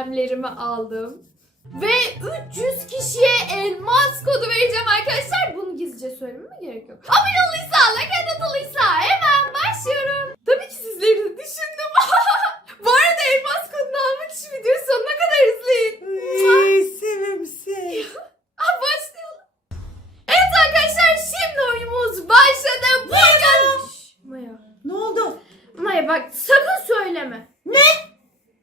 bütün önlemlerimi aldım. Ve 300 kişiye elmas kodu vereceğim arkadaşlar. Bunu gizlice söylememe gerek yok. Abone olduysa, like atılıysa hemen başlıyorum. Tabii ki sizleri de düşündüm. Bu arada elmas kodunu almak için videoyu sonuna kadar izleyin. Ay, sevimsiz. Ah, başlayalım. Evet arkadaşlar şimdi oyunumuz başladı. Bugün... Maya. Ne oldu? Maya bak sakın söyleme. Ne?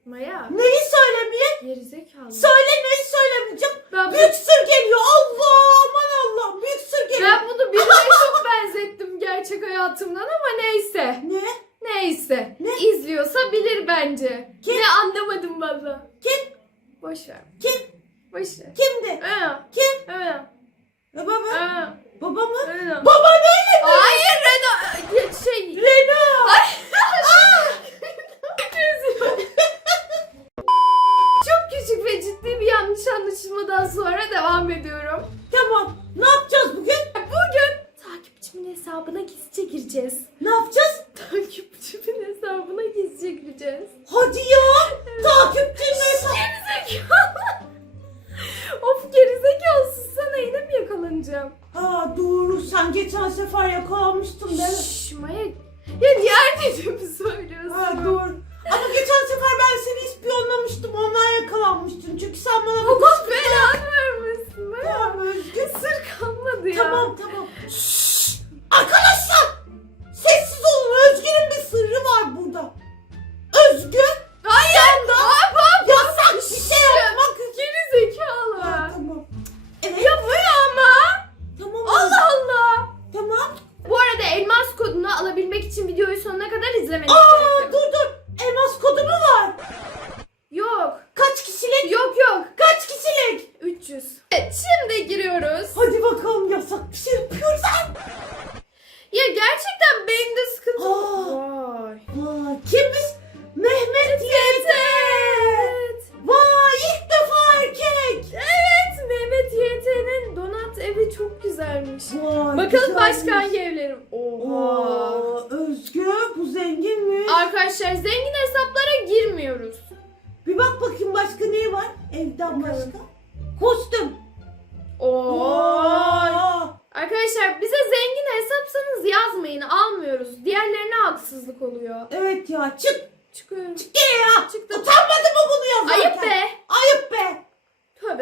Maya. Neyi söylemeye? Gerizekalı. Söyle neyi söylemeyeceğim? ben, Büyük sır geliyor. Allah aman Allah. Büyük sır geliyor. ben bunu birine çok benzettim gerçek hayatımdan ama neyse. Ne? Neyse. Ne? İzliyorsa bilir bence. Kim? Ne anlamadım valla. Kim? Boş ver. Kim? Boş ver. Kimdi? Aa, Kim? aa, Baba mı? aa, Baba mı? aa. Baba neyle? Hayır Rena. Şey. Rena. Çok küçük ve ciddi bir yanlış anlaşılmadan sonra devam ediyorum. Tamam. Ne yapacağız bugün? Bugün takipçimin hesabına gizlice gireceğiz. Ne yapacağız? Takipçimin hesabına gizlice gireceğiz. Hadi ya. Takipçinin hesabı. Gerizekalı. of gerizekalısın sana yine mi yakalanacağım? Ha doğru. Sen geçen sefer yakalanmıştın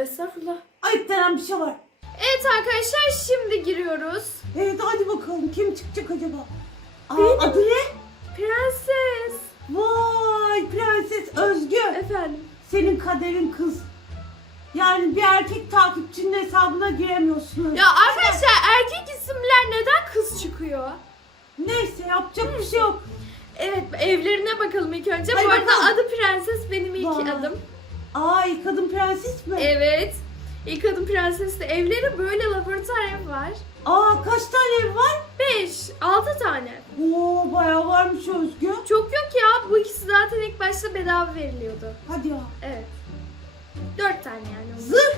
estağfurullah. Ayıp denen bir şey var. Evet arkadaşlar şimdi giriyoruz. Evet hadi bakalım kim çıkacak acaba? Aa, Benim. adı ne? Prenses. Vay prenses Özgü. Efendim. Senin kaderin kız. Yani bir erkek takipçinin hesabına giremiyorsun. Ya arkadaşlar erkek isimler neden kız çıkıyor? Neyse yapacak bir şey yok. Evet evlerine bakalım ilk önce. Hadi Bu arada bakalım. adı prenses benim ilk Vay. adım. Ay kadın prenses mi? Evet. İlk adım prenses de evleri böyle laboratuvar ev var. Aa kaç tane ev var? 5, 6 tane. Oo bayağı varmış Özgü. Çok yok ya. Bu ikisi zaten ilk başta bedava veriliyordu. Hadi ya. Evet. 4 tane yani. Zırh.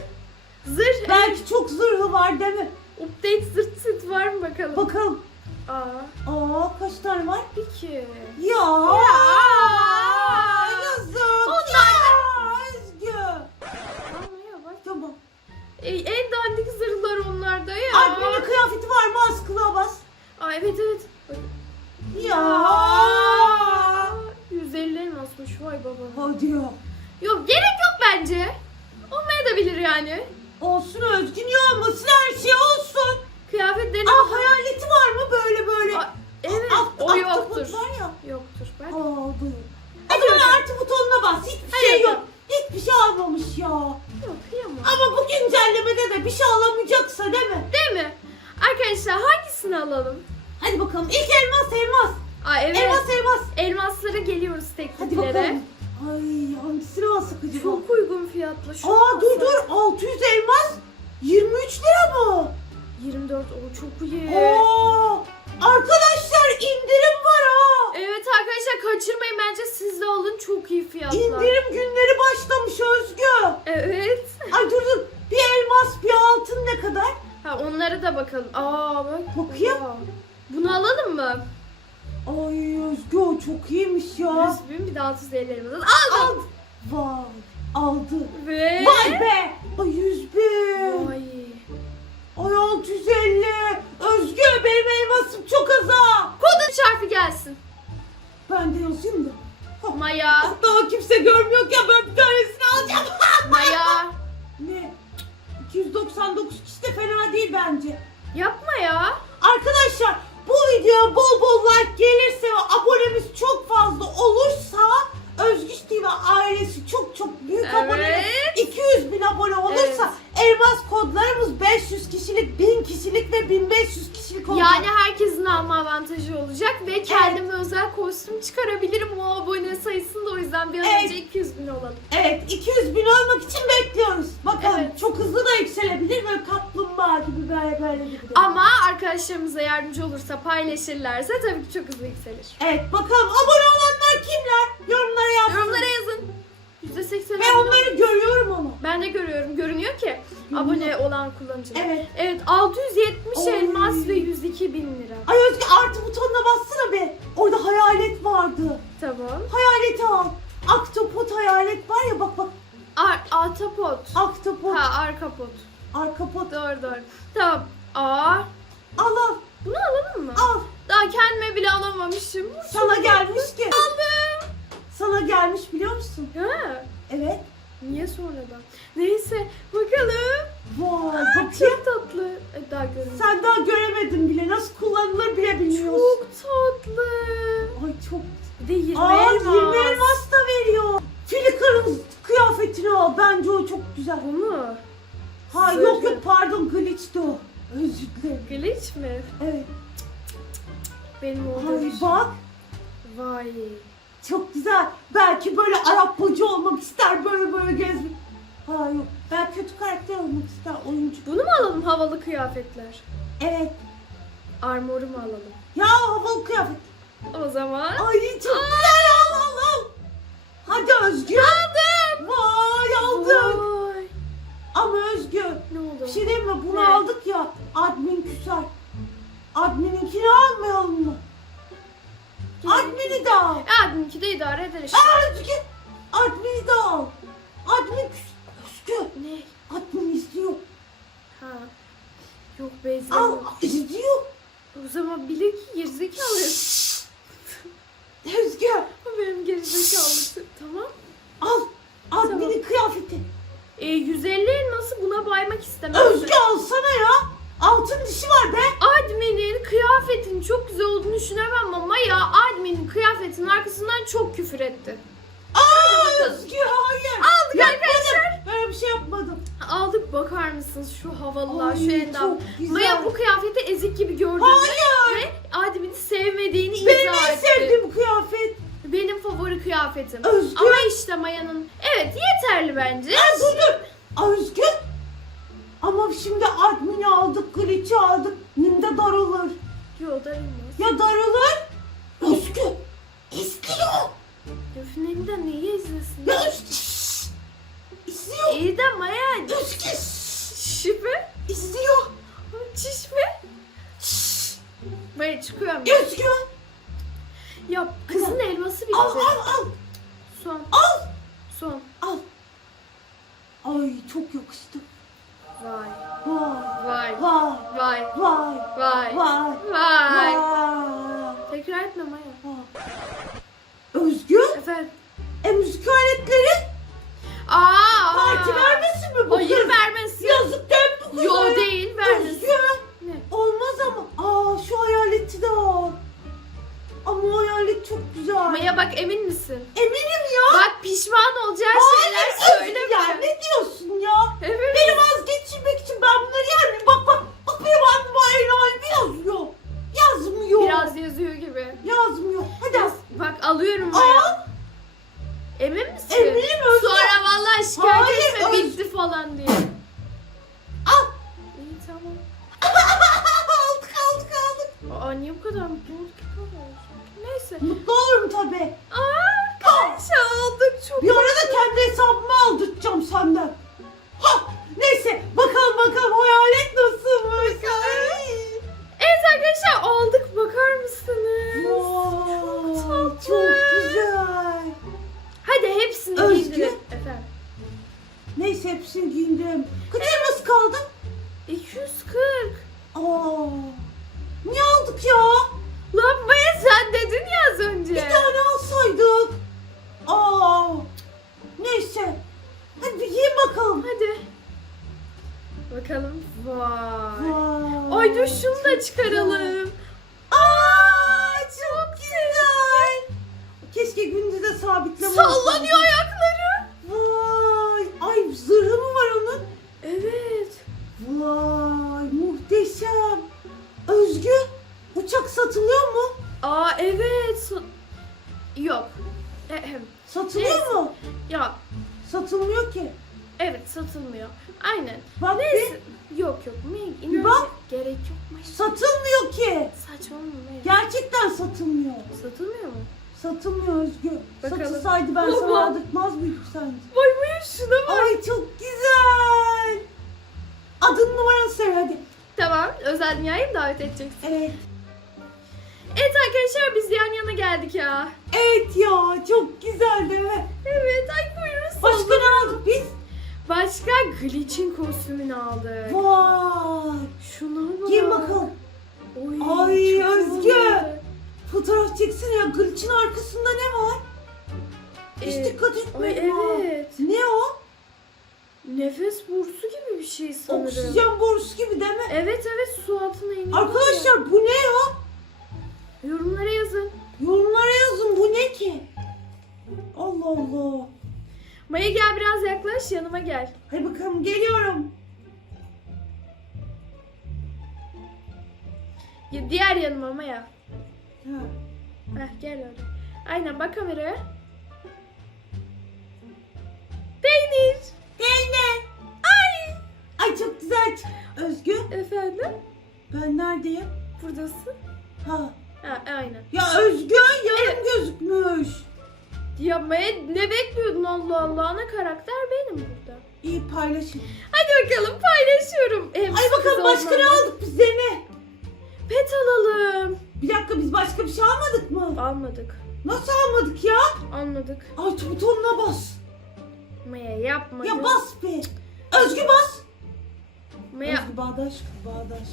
Zırh. Belki çok zırhı var değil mi? Update zırt set var mı bakalım? Bakalım. Aa. Aa kaç tane var? 2. Ya. Ya. E, en dandik zırhlar onlarda ya. Admin'in kıyafeti var mı? Askılığa bas. Aa evet evet. Ya. 150 elmasmış vay baba. Hadi ya. Yok gerek yok bence. Olmayabilir yani. Olsun Özgü niye olmasın her şey olsun. Kıyafetlerini... Aa hayaleti var mı Ha onlara da bakalım. Aa bak. Bakayım. Aa. Bunu alalım mı? Ay Özgü o çok iyiymiş ya. 100 bin bir de 650 elimiz. Aldım. Al. Vay aldı. Ve... Vay be. Ay 100 bin. Ay. Ay 650. Özgü benim elmasım çok az ha. Kodun çarpı gelsin. Ben de yazayım da. Maya. Daha kimse görmüyor ki ben bir tanesini alacağım. Maya. ne? 299 kişi de fena değil bence. Yapma ya. Arkadaşlar bu videoya bol bol like gelirse ve abonemiz çok fazla olursa Özgüç TV ailesi çok çok büyük Evet. abone 200 bin abone olursa elmas kodlarımız 500 kişilik, 1000 kişilik ve 1500 kişilik olacak. Yani herkesin alma avantajı olacak ve kendime özel kostüm çıkarabilirim o abone sayısında o yüzden bir an Evet. önce 200 bin olalım. Evet 200 bin olmak için Ama arkadaşlarımıza yardımcı olursa paylaşırlarsa tabii ki çok hızlı yükselir. Evet bakalım abone olanlar kimler? Yorumlara yazsın. Yorumlara yazın. %80 Ben onları görüyorum ama. Ben de görüyorum. Görünüyor ki abone olan kullanıcılar. Evet. Evet 670 Oy. elmas ve 102 bin lira. Ay Özge artı butonuna bassana be. Orada hayalet vardı. Tamam. Hayaleti al. Aktopot hayalet var ya bak bak. Ar Atapot. Aktopot. Ha arka pot. Arkapot. Doğru doğru. Tamam. Aa. Al al. Bunu alalım mı? Al. Daha kendime bile alamamışım. Sana gelmiş ki. Aldım. Sana gelmiş biliyor musun? Ha. Evet. Niye sonradan? Neyse bakalım. Vay Aa, bakayım. Çok tatlı. E, Daha görünüyor. Sen daha göremedin bile. Nasıl kullanılır bile bilmiyorsun. Çok tatlı. Ay çok. Bir de 20 Aa elmas. 20 elmas da veriyor. Flickr'ın kıyafetini al. Bence o çok güzel. Bu mu? Ha Zırhı. yok yok pardon glitch'ti o. Özür dilerim. Glitch mi? Evet. Benim orada Ay bir- bak. Vay. Çok güzel. Belki böyle Arap bacı olmak ister böyle böyle gezmek. Ha yok. Ben kötü karakter olmak ister oyuncu. Bunu mu alalım havalı kıyafetler? Evet. Armoru mu alalım? Ya havalı kıyafet. O zaman Ay çok güzel al al al. Hadi Özgü. Bir şey diyeyim mi? Bunu Ne? aldık ya. Admin küser. Admininkini almayalım mı? Admini de al. Ya benimki de idare eder işte. Aa. Admini de al. Admin küs. Özgü. Ne? Admin izliyor. Ha. Yok. Al izliyor. O zaman bile ki gerizekalı. Özgü. Bu benim gerizekalısı. Tamam. Al. Adminin kıyafeti. E, 150 elması buna baymak istemem. Özgü alsana ya. Altın dişi var be. Admin'in kıyafetinin çok güzel olduğunu düşünemem ama ya admin'in kıyafetinin arkasından çok küfür etti. Aa Özgü hayır. Aldık Yapmadım. arkadaşlar. Böyle bir şey yapmadım. Aldık bakar mısınız şu havalılar, Ay, şu endam. güzel. Maya bu kıyafeti ezik gibi gördü Hayır. ve admin'i sevmediğini Benim izah en etti. sevdiğim kıyafet. Benim favori kıyafetim. Özgür. Ama işte Maya'nın evet yeterli bence. Ben dur dur. Aa, Özgü. Ama şimdi admini aldık, glitch'i aldık. Nimde daralır. Yo darılmaz. Ya daralır. Özgü. İzliyor. Öf de neyi izlesin? Ya şşş. İzliyor. İyi de Maya Özgü. şşş. şipe, İzliyor. çişme. Şşş. Maya çıkıyorum. Özgü. Ya kızın elması bitti. Al al al. Son, Al. son. Al. Ay çok yakıştı. Vay, Vay. vay, Vay. vay, Vay. vay, Vay. Tekrar etme Maya. Vay. Özgü. Efendim. E müzik aletleri Aa! parti vermesin mi bu Hayır kız? vermesin. Yazık değil mi bu kıza Yo ya? değil vermesin. Özgü. Ne? Olmaz ama. Aa şu hayaleti de al. Ama o hayalet çok güzel. Maya bak emin misin? Eminim ya. Bak pişman olacağı şeyler söyleme. ya ne diyorsun ya? Evet. Beni vazgeçirmek için ben bunları yani bak bak bak benim anlıma enayi yazıyor. Yazmıyor. Biraz yazıyor gibi. Yazmıyor. Hadi al. Bak alıyorum Maya. Al. Emin misin? Eminim Özgü. Sonra vallahi şikayet Hayır, etme bitti falan diye. Bu kadar mutlu olduk ki? Neyse. Mutlu olurum tabii. Aa kraliçe olduk çok. Bir arada kendi hesabımı aldırtacağım senden. Ha! Neyse bakalım bakalım hayalet nasılmış. Ay. Evet arkadaşlar aldık bakar mısınız? Vay, tatlı. çok güzel. Hadi hepsini Özgü. giydirin. Efendim. Neyse hepsini giyindim. Kaç elması kaldı? 240. Aa, niye aldık ya? Lan Maya sen dedin ya az önce. Bir tane alsaydık. Aa, neyse. Hadi bir giyin bakalım. Hadi. Bakalım. Vay. Vay. Ay dur şunu da çıkaralım. Aa, çok güzel. Keşke gündüze sabitleme Sallanıyor Sana Baba. aldırtmaz mıydım sence? Vay Maya şuna bak. Ay çok güzel. Adın numaranı söyle hadi. Tamam. Özel dünyayı mı davet edeceksin? Evet. Evet arkadaşlar biz yan yana geldik ya. Evet ya çok güzel değil mi? Evet ay buyurun. Başka ne aldık biz? Başka Glitch'in kostümünü aldık. Vay. Şuna bak. Giyin bakalım. Oy, Ay, çok Özge. Fotoğraf çeksene ya. Glitch'in arkasında ne var? Hiç Ee, dikkat Ay etmedim ha. evet. Ne o? Nefes borusu gibi bir şey sanırım. Oksijen borusu gibi değil mi? Evet evet su altına iniyor. Arkadaşlar bu ne ya. Yorumlara yazın. Yorumlara yazın bu ne ki? Allah Allah. Maya gel biraz yaklaş yanıma gel. Hadi bakalım geliyorum. Ya, diğer yanıma Maya. Ha. Heh gel öyle. Aynen bak kameraya. Peynir. Peynir. Ay. Ay çok güzel. Özgü Efendim? ben neredeyim? Buradasın. Ha. Ha aynen. Ya Özgü yarım gözükmüş. Ya Maya ne bekliyordun Allah Allah? Ana karakter benim burada. İyi paylaşın. Hadi bakalım paylaşıyorum. Hem Ay bakalım başka ne aldık biz ne? Pet alalım. Bir dakika biz başka bir şey almadık mı? Almadık. Nasıl almadık ya? Almadık. Ay butonuna bas. Maya yapma. Ya bas be. Özgü bas. Maya, Özgü bağdaş bağdaş.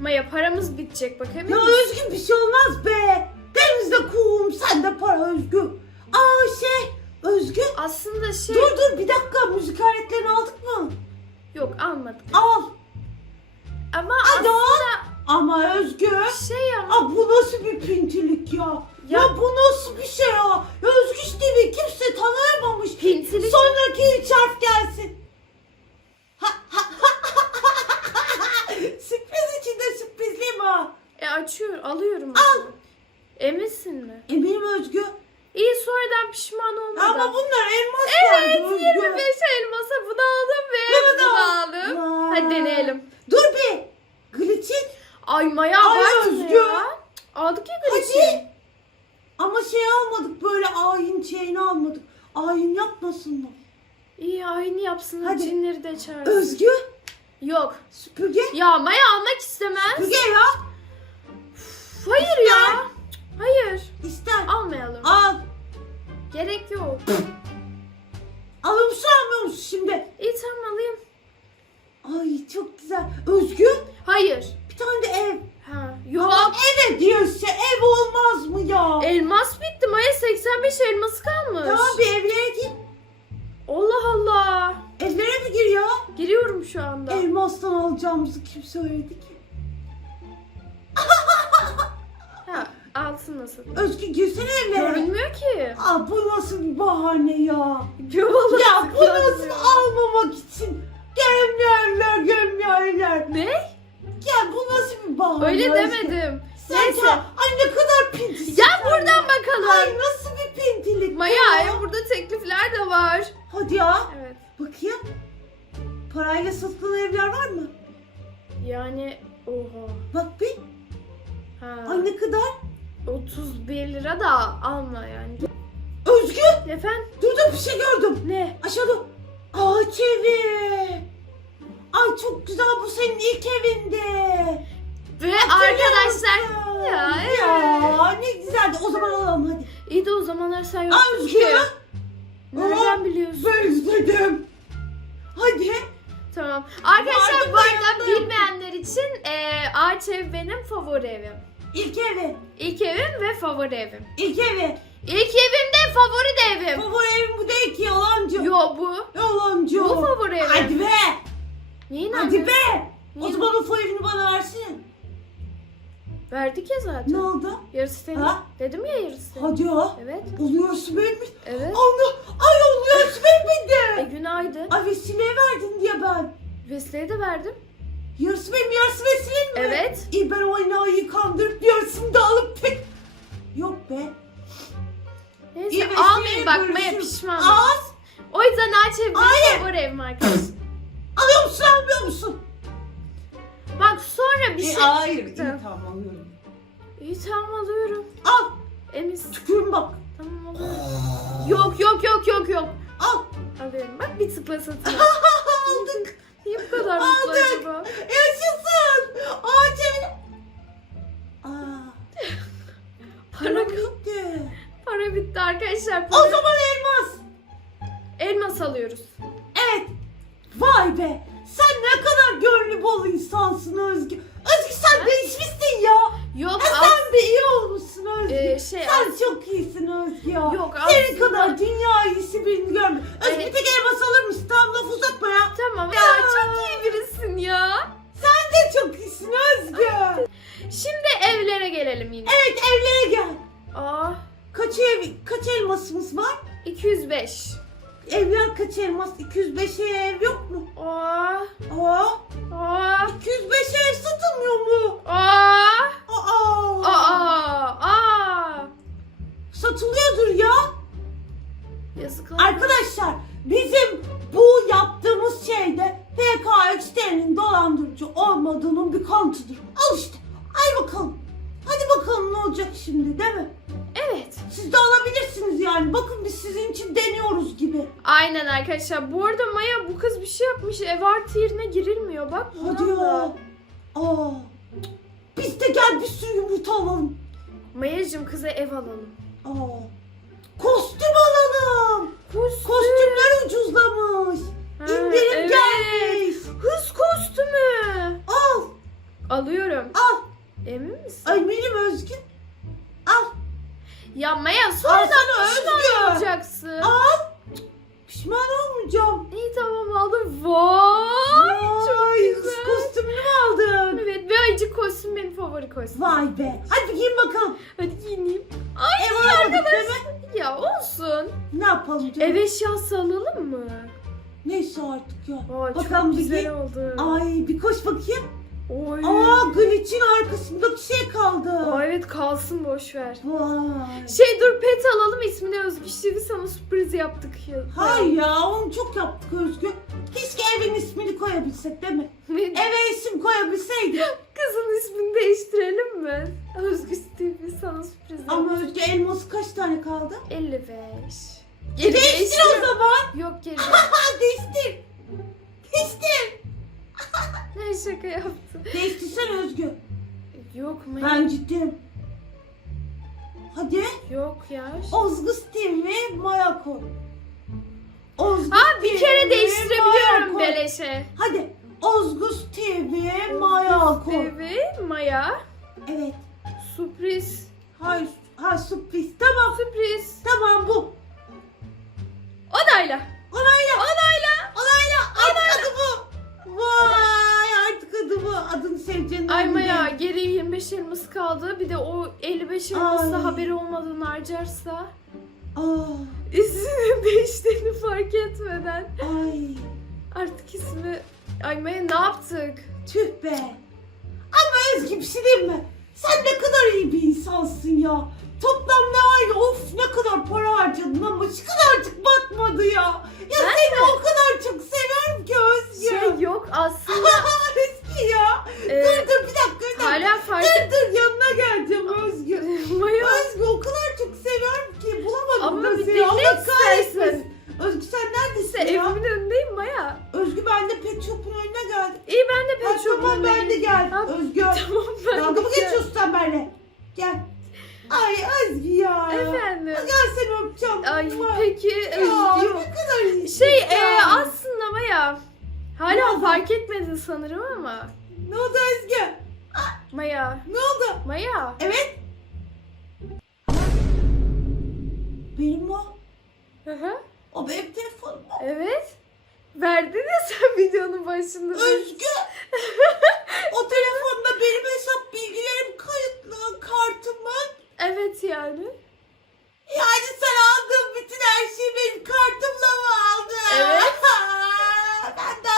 Maya paramız bitecek bak emin Ya? Özgü bir şey olmaz be. Denizde kum sende para Özgü. Aa şey Özgü. Aslında şey Dur dur bir dakika müzik aletlerini aldık mı? yok almadık. Al. Ama Hadi aslında Ama Özgü. şey ama Aa, bu nasıl bir pintilik ya? Ya, Ya- bu nasıl bir şey ya? Ya Özgü TV kimse tanıyamamış. Sonraki üç Gerek Aa, bu nasıl bir bahane ya? Vallahi Ya bu nasıl almamak için? Gelmeyenler gelmeyenler. Ne? Ya bu nasıl bir bahane? Öyle demedim. Sen Neyse. ay ne kadar pintisin. Gel sen buradan ya. bakalım. Ay nasıl bir pintilik Maya ya? ya burada teklifler de var. Hadi ya. Evet. Bakayım. Parayla satılan evler var mı? Yani oha. Bak bir. Ha, Ay ne kadar? 31 lira da alma yani. Özgü Efendim? dur dur bir şey gördüm. Ne? Aşağıda ağaç evi. Ay çok güzel bu senin ilk evinde. Ve Hatırlıyor arkadaşlar musun? Ya. Ya ne güzeldi. O zaman alalım hadi. iyi de o zamanlar sen Ay yoktun Özgü. ki. Nereden biliyorsun? Ben izledim. Hadi. Tamam. Arkadaşlar bu arada bilmeyenler için e, ağaç ev benim favori evim. İlk evi. İlk evim ve favori evim. İlk evi. İlk evim de favori de evim. Favori evim bu değil ki yalancı. Yo bu. Yalancı. Bu favori evim. Hadi be. Niye Hadi be. O Niye- zaman o favorini bana versin. Verdik ya zaten. Ne oldu? Yarısı senin. Ha? Dedim ya yarısı. Hadi ya. Evet. Oluyorsun benim. Evet. Ana. Ay oluyorsun benim E de. günaydın. Ay vesileye verdin diye ben. Vesile'ye de verdim. Yarısı benim yarısı vesilen mi? Evet. İyi ben o enayiyi kandırıp yarısını da alıp tek. Yok be. Neyse İyi almayın bakmaya pişman olursunuz. O yüzden ağaç ev benim Hayır. favori evim arkadaşlar. Alıyor musun almıyor musun? Bak sonra bir E, şey... hayır. iyi Tamam. tamam alıyorum. İyi tamam alıyorum. Al. Emin Tükürüm bak. Tamam alıyorum. Yok yok yok yok yok. Al. Alıyorum. Bak bir tıkla satın. al. Aldık. Niye bu kadar mutlu Aldık. acaba? Yaşasın. Ağaç evi. Aa. Para, bitti. Para bitti arkadaşlar. O Para- zaman elmas. Elmas alıyoruz. Evet. Vay be. Sen ne kadar gönlü bol insansın Özgü. Özgü sen değişmişsin ya. Yok Ha, al. sen de iyi olmuşsun Özgü. Ee, şey sen al. çok iyisin Özgü ya. Yok Senin aslında- kadar dünya iyisi birini görmedim. Özgü Evet. bir tek elmas alır mısın? Tamam laf uzatma ya. Tamam Ya. ya çok iyi birisin ya. Sen de çok iyisin Özgü. Şimdi evlere gelelim yine. evet evlere gel. Aa Kaç ev, kaç elmasımız var? 205. Evler kaç elmas? 205 ev yok mu? Aa Aa, aa 205 ev satılmıyor mu? aa Aa, aa aa. satılıyordur ya. Yazıklar. Arkadaşlar bizim bu yaptığımız şeyde PKX'lerin dolandırıcı olmadığının bir kanıtıdır. Al işte. Ay bakalım. Hadi bakalım ne olacak şimdi değil mi? Siz de alabilirsiniz yani. Bakın biz sizin için deniyoruz gibi. Aynen arkadaşlar. Bu arada Maya bu kız bir şey yapmış. Ev artı yerine girilmiyor. Bak Hadi ya. Aa. Biz de gel bir sürü yumurta alalım. Mayacım kıza ev alalım. Aa. Kostüm alalım. Kostüm. Kostümler ucuzlamış. Ha, İndirim evet. gelmiş. Hız kostümü. Al. Alıyorum. Al. Emin misin? Ay benim Özgün. Ya Maya sonra Al sana pişman Özgür. olacaksın. Al. Pişman olmayacağım. İyi tamam aldım. Vay Vay. Kostümünü mü aldın? Evet bir ayıcık kostüm benim favori kostüm. Vay be. Hadi giyin bakalım. Hadi giyineyim. Ay Ev iyi almadık arkadaş. değil mi? Ya olsun. Ne yapalım canım? Ev eşyası alalım mı? Neyse artık ya. Vay Bakalım bir güzel giy. oldu. Ay bir koş bakayım. Oy. Aa glitch'in arkasındaki şey kaldı. Aa, evet kalsın boş ver. Vay. Şey dur pet alalım ismini Özgü TV sana sürpriz yaptık ya. Hay ya onu çok yaptık Özgü. Keşke evin ismini koyabilsek değil mi? Eve isim koyabilseydik. Kızın ismini değiştirelim mi? Özgü TV sana sürpriz. Ama Özgü elması kaç tane kaldı? 55. E Geri değiştir o zaman. Yok geri. Değiştir. Şaka yaptın? Değiştirsene Özgü. Yok mu? Ben ciddiyim. Hadi. Yok ya. Ozgus TV Maya koy. Ozgus Ha bir kere değiştirebiliyorum beleşe. Hadi. Ozgus TV Maya koy. TV, Maya, Evet. sürpriz. Hayır. Ha sürpriz. Tamam. Sürpriz. Tamam bu. Onayla. Onayla. Onayla. Onayla. Artık adı bu. Vay bu. Adını seveceğinden Ay Maya geri 25 elması kaldı. Bir de o 55 elması Ay. haberi olmadan harcarsa Aa, isminin değiştiğini fark etmeden ay. artık ismi Ay Maya ne yaptık? Tüh be. Ama Özgü bir şey diyeyim mi? Sen ne kadar iyi bir insansın ya. Toplam ne var ya of ne kadar para harcadın ama şu kadarcık batmadı ya. Ya Ben seni mi? o kadar çok seviyorum ki Özgü. Şey yok aslında ki ya. Ee, dur dur bir dakika. Bir. Hala fark Dur dur yanına geleceğim Özgür. Maya. Özgür o kadar çok seviyorum ki bulamadım Ama da bir seni. Allah kahretsin. Özgür sen neredesin işte ya? Evimin önündeyim Maya. Özgür ben de pet shop'un önüne geldim. İyi ben de pet shop'un Tamam ben de gel. Ha, Özgür. Tamam ben Dalga mı geçiyorsun sen benimle? Gel. Ay Özgü ya. Efendim. Gel seni öpeceğim. Ay peki Özgü. Ya ne kadar iyi. Şey e, az hala fark etmedin sanırım ama. Ne oldu Özgü? Maya, Ne oldu? Maya. Evet. Benim o. Hı hı. O benim telefonum. Evet. Verdin ya sen videonun başında. Özgü. o telefonda benim hesap bilgilerim kayıtlı. Kartımın. Evet yani. Yani sen aldığın bütün her şeyi benim kartımla mı aldın? Evet. ben daha kendime